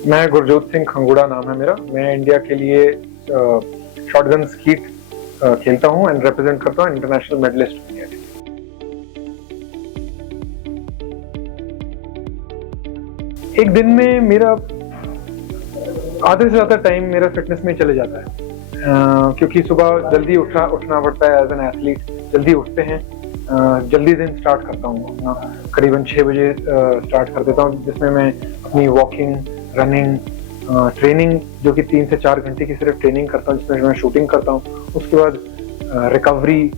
मैं गुरजोत सिंह खंगुड़ा नाम है मेरा। मैं इंडिया के लिए शॉटगन स्कीट खेलता हूँ एंड रिप्रेजेंट करता हूँ इंटरनेशनल मेडलिस्ट इंडिया के लिए। एक दिन में मेरा आधे से ज्यादा टाइम मेरा फिटनेस में चले जाता है, क्योंकि सुबह जल्दी उठना पड़ता है। एज एन एथलीट जल्दी उठते हैं, जल्दी दिन स्टार्ट करता हूँ अपना। करीबन 6 बजे स्टार्ट कर देता हूँ, जिसमें मैं अपनी वॉकिंग, रनिंग, ट्रेनिंग जो कि 3 से 4 घंटे की सिर्फ ट्रेनिंग करता हूँ, जिसमें मैं शूटिंग करता हूँ। उसके बाद रिकवरी,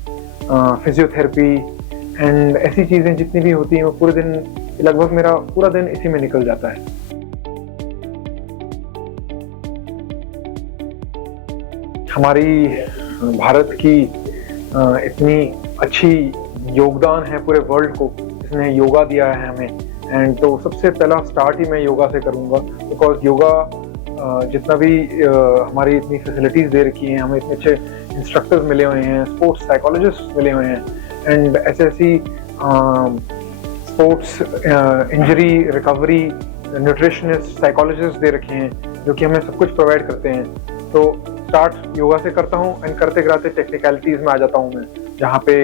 फिजियोथेरेपी एंड ऐसी चीज़ें जितनी भी होती हैं, वो पूरे दिन, लगभग मेरा पूरा दिन इसी में निकल जाता है। हमारी भारत की इतनी अच्छी योगदान है पूरे वर्ल्ड को, इसने योगा दिया है हमें। एंड तो सबसे पहला स्टार्ट ही मैं योगा से करूँगा, बिकॉज योगा जितना भी हमारी इतनी फैसिलिटीज़ दे रखी हैं, हमें इतने अच्छे इंस्ट्रक्टर्स मिले हुए हैं, स्पोर्ट्स साइकोलॉजिस्ट मिले हुए हैं एंड ऐसी sports injury recovery nutritionist psychologist दे रखे हैं, जो कि हमें सब कुछ प्रोवाइड करते हैं। तो स्टार्ट योगा से करता हूँ एंड करते करते टेक्निकलिटीज में आ जाता हूँ मैं, जहाँ पे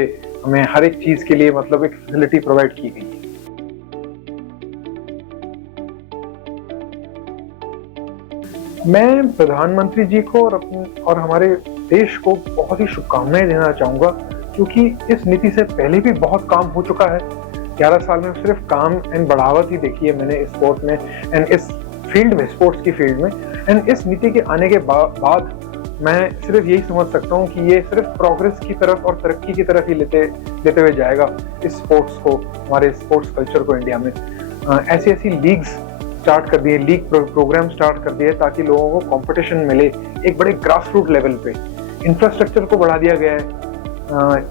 हमें हर एक चीज के लिए मतलब एक फैसिलिटी प्रोवाइड की गई है। मैं प्रधानमंत्री जी को और हमारे देश को बहुत ही शुभकामनाएं देना चाहूंगा, क्योंकि इस नीति से पहले भी बहुत काम हो चुका है। 11 साल में सिर्फ काम एंड बढ़ावत ही देखी है मैंने इस स्पोर्ट में एंड इस फील्ड में, स्पोर्ट्स की फील्ड में। एंड इस नीति के आने के बाद मैं सिर्फ यही समझ सकता हूँ कि ये सिर्फ प्रोग्रेस की तरफ और तरक्की की तरफ ही लेते हुए जाएगा इस स्पोर्ट्स को, हमारे स्पोर्ट्स कल्चर को इंडिया में। ऐसी लीग्स स्टार्ट कर दिए, लीग प्रोग्राम स्टार्ट कर दिए, ताकि लोगों को कंपटीशन मिले एक बड़े ग्रास रूट लेवल पे। इंफ्रास्ट्रक्चर को बढ़ा दिया गया है।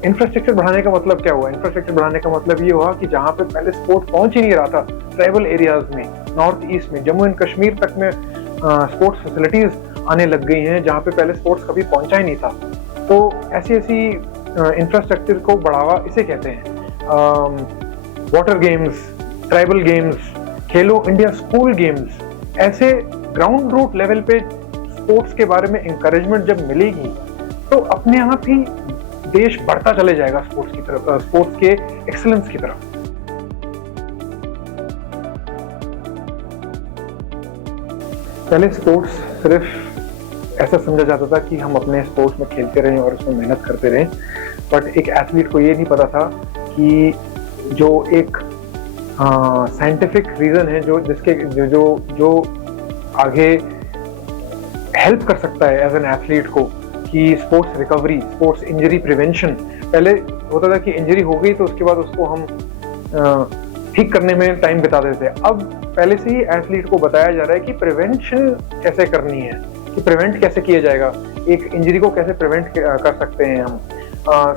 इंफ्रास्ट्रक्चर बढ़ाने का मतलब क्या हुआ? इंफ्रास्ट्रक्चर बढ़ाने का मतलब ये हुआ कि जहाँ पे पहले स्पोर्ट पहुंच ही नहीं रहा था, ट्राइबल एरियाज में, नॉर्थ ईस्ट में, जम्मू एंड कश्मीर तक में स्पोर्ट्स फैसिलिटीज आने लग गई हैं, जहाँ पे पहले स्पोर्ट्स कभी पहुंचा ही नहीं था। तो ऐसी इंफ्रास्ट्रक्चर को बढ़ावा इसे कहते हैं। वाटर गेम्स, ट्राइबल गेम्स, खेलो इंडिया स्कूल गेम्स, ऐसे ग्राउंड रूट लेवल पे स्पोर्ट्स के बारे में इंकरेजमेंट जब मिलेगी, तो अपने आप ही देश बढ़ता चले जाएगा स्पोर्ट्स की तरफ, स्पोर्ट्स के एक्सीलेंस की तरफ। पहले स्पोर्ट्स सिर्फ ऐसा समझा जाता था कि हम अपने स्पोर्ट्स में खेलते रहें और उसमें मेहनत करते रहें, बट एक एथलीट को ये नहीं पता था कि जो एक साइंटिफिक रीजन है जिसके जो आगे हेल्प कर सकता है एज एन एथलीट को, कि sports recovery, sports injury prevention. पहले होता था कि इंजरी हो गई तो उसके बाद उसको हम ठीक करने में टाइम बिता देते थे। अब पहले से ही एथलीट को बताया जा रहा है कि प्रिवेंशन कैसे करनी है, कि प्रिवेंट कैसे किया जाएगा, एक इंजरी को कैसे प्रिवेंट कर सकते हैं हम।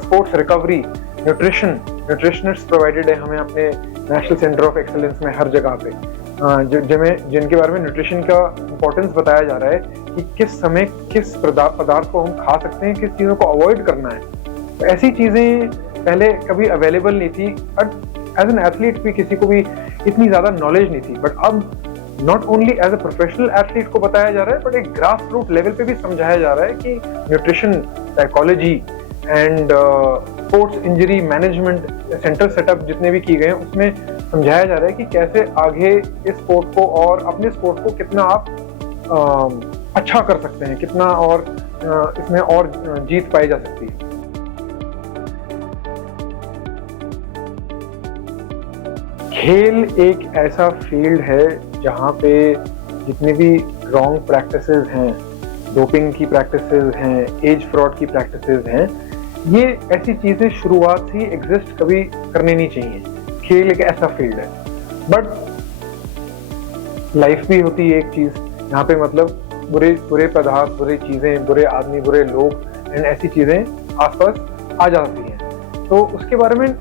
स्पोर्ट्स रिकवरी, न्यूट्रिशनिस्ट प्रोवाइडेड है हमें अपने नेशनल सेंटर ऑफ एक्सीलेंस में हर जगह पे, जिनके बारे में न्यूट्रिशन का इम्पोर्टेंस बताया जा रहा है कि किस समय किस पदार्थ को हम खा सकते हैं, किस चीज़ों को अवॉइड करना है। तो ऐसी चीज़ें पहले कभी अवेलेबल नहीं थी, बट एज एन एथलीट भी किसी को भी इतनी ज़्यादा नॉलेज नहीं थी। बट अब not only as a professional athlete को बताया जा रहा है, बट एक ग्रास रूट लेवल पे भी समझाया जा रहा है कि nutrition, psychology and sports injury management centre setup जितने भी किए गए हैं, उसमें समझाया जा रहा है कि कैसे आगे इस स्पोर्ट को और अपने स्पोर्ट को कितना आप अच्छा कर सकते हैं, कितना और इसमें और जीत पाई जा सकती है। खेल एक ऐसा फील्ड है जहाँ पे जितने भी रॉन्ग प्रैक्टिसेस हैं, डोपिंग की प्रैक्टिसेस हैं, एज फ्रॉड की प्रैक्टिसेस हैं, ये ऐसी चीजें शुरुआत से एग्जिस्ट कभी करनी नहीं चाहिए। खेल एक ऐसा फील्ड है, बट लाइफ भी होती है एक चीज यहाँ पे, मतलब बुरे पदार्थ, बुरी चीजें, बुरे आदमी, बुरे लोग एंड ऐसी चीजें आसपास आ जाती हैं। तो उसके बारे में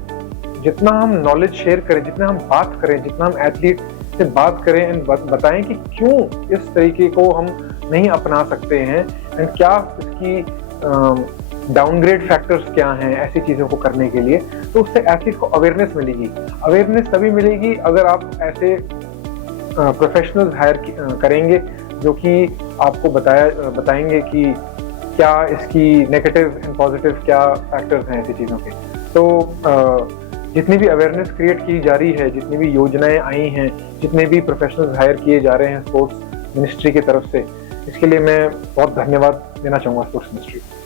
जितना हम नॉलेज शेयर करें, जितना हम बात करें, जितना हम एथलीट से बात करें एंड बताएं कि क्यों इस तरीके को हम नहीं अपना सकते हैं एंड क्या इसकी डाउनग्रेड फैक्टर्स क्या हैं ऐसी चीज़ों को करने के लिए, तो उससे एथलीट को अवेयरनेस मिलेगी। अवेयरनेस तभी मिलेगी अगर आप ऐसे प्रोफेशनल्स हायर करेंगे जो कि आपको बताएंगे कि क्या इसकी नेगेटिव एंड पॉजिटिव क्या फैक्टर्स हैं ऐसी चीज़ों के। तो जितनी भी अवेयरनेस क्रिएट की जा रही है, जितनी भी योजनाएं आई हैं, जितने भी प्रोफेशनल्स हायर किए जा रहे हैं स्पोर्ट्स मिनिस्ट्री की तरफ से, इसके लिए मैं बहुत धन्यवाद देना चाहूँगा स्पोर्ट्स मिनिस्ट्री को।